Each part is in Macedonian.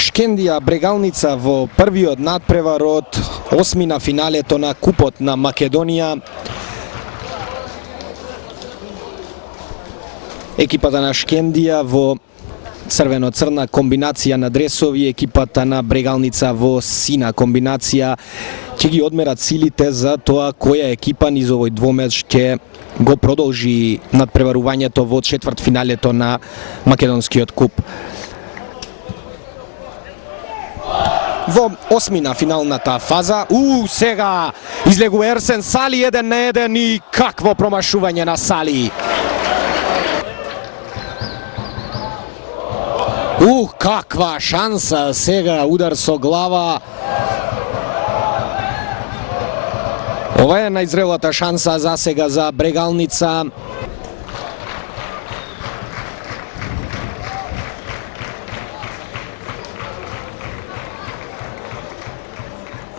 Шкендија Брегалница во првиот надпревар од осми на финалето на Купот на Македонија. Екипата на Шкендија во црвено-црна комбинација на дресови, екипата на Брегалница во сина комбинација ќе ги одмерат силите за тоа која екипа низ овој двомеч ќе го продолжи надпреварувањето во четвртфиналето на Македонскиот куп. Во осмина финалната фаза, сега излегува Ерсен Сали 1-1 и какво промашување на Сали. Каква шанса, сега удар со глава. Ова е најзрелата шанса за сега за Брегалница.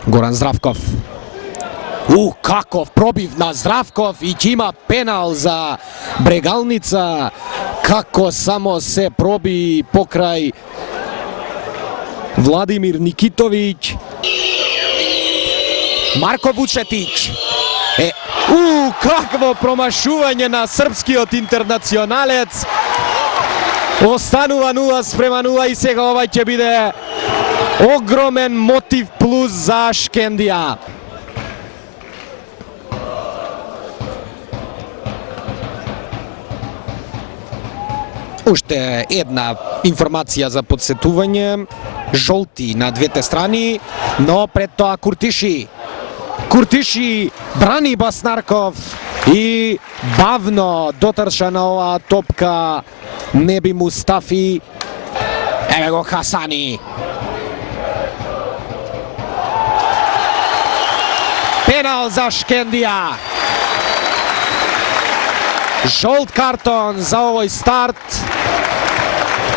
Горан Здравков. Каков пробив на Здравков и ќе има пенал за Брегалница. Како само се проби покрај Владимир Никитовиќ. Марко Вучетиќ. Какво промашување на српскиот интернационалец. Останува 0-0 и сега ова ќе биде огромен мотив плюс за Шкендија. Уште една информација за подсетување. Жолти на двете страни, но пред тоа Куртиши. Куртиши брани Баснарков и бавно дотрча на оваа топка Неби Мустафи. Еве го Хасани. Пенал за Шкендија. Жолт картон за овој старт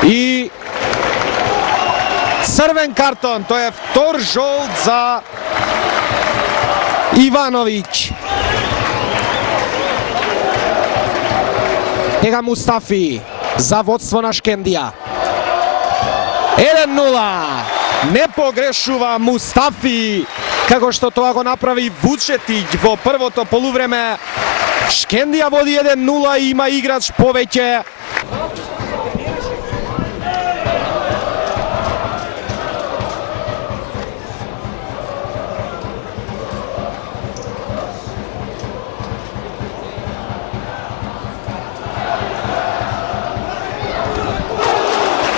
и црвен картон. Тој е втор жолт за Ивановиќ. Сега Мустафи за водство на Шкендија. 1-0. Не погрешува Мустафи, како што тоа го направи Вучетиќ во првото полувреме. Шкендија води 1-0 и има играч повеќе.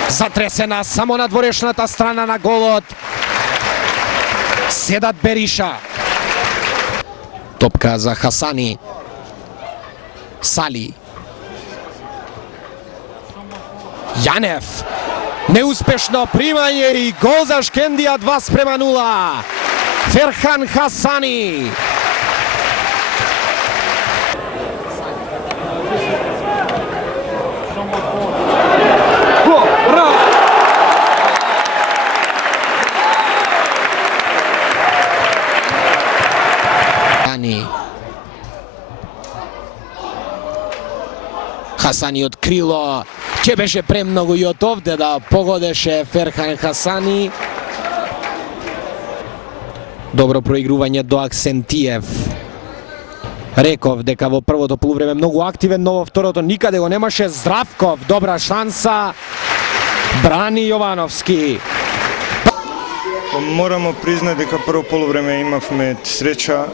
Затресена само на дворешната страна на голот. Седат Бериша. Топка за Хасани. Сали. Јанев. Неуспешно примање и гол за Шкендија 2-0. Ферхан Хасани. Хасани од крило, ќе беше премногу и од овде да погодеше Ферхан Хасани. Добро проигрување до Аксентиев. Реков дека во првото полувреме многу активен, но во второто никаде го немаше. Здравков, добра шанса. Брани Јовановски. Морамо признати дека прво полувреме имавме среќа.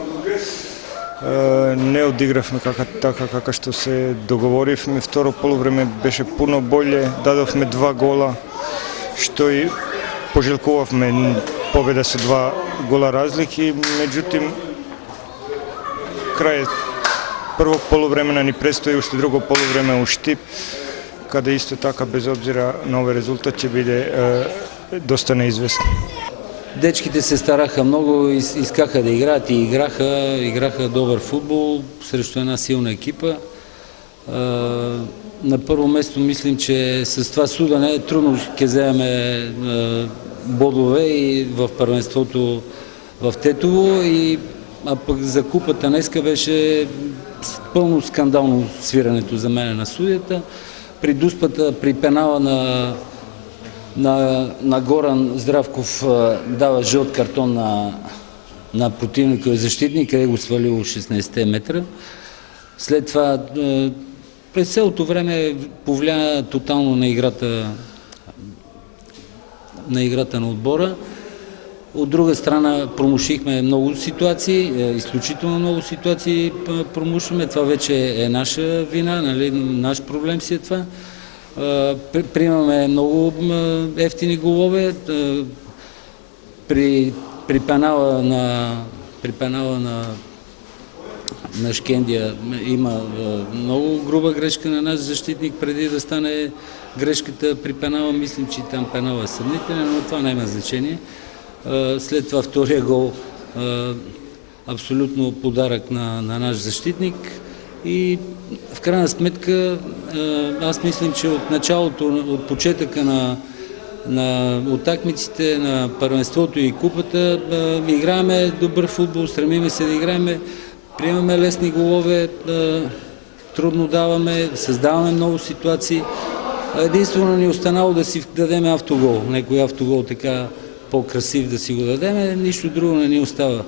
Не одигравме така како што се договоривме. Второ полувреме беше пуно боле, дадовме 2 гола, што и пожелкувавме победа со 2 гола разлики, меѓутоа крај прво полувреме ни престои уште друго полувреме у Штип, каде исто така без обзира на овој резултат ќе биде доста неизвестно. Дечките се стараха многу, искаха да играат и играха добар фудбал срещу една силна екипа. На прво место мислим, че с това судене трудно ќе земеме бодове и в првенството в Тетово, а пък за купата днеска беше пълно скандално свирането за мене на судията. При дуспата, при пенала на Горан Здравков дава жълт картон на противника защитник, къде го свалил 16 метра. След това през цялото време повлия тотално на играта на отбора. От друга страна промушихме много ситуации, изключително много ситуации промушваме. Това вече е наша вина, нали? Наш проблем си е това. Приемаме много ефтини голове. При пенала на Шкендия има много груба грешка на наш защитник, преди да стане грешката при пенала. Мислим, че там пенала е съмнителен, но това няма значение. След това втория гол абсолютно подарък на наш защитник и в крайна сметка аз мислим, че от началото, от почетъка от такмиците на първенството и купата играем добър футбол, стремиме се да играем, приемаме лесни голове, трудно даваме, създаваме много ситуации. Единствено ни останало да си дадем автогол, някой автогол така по-красив да си го дадем, нищо друго не ни остава.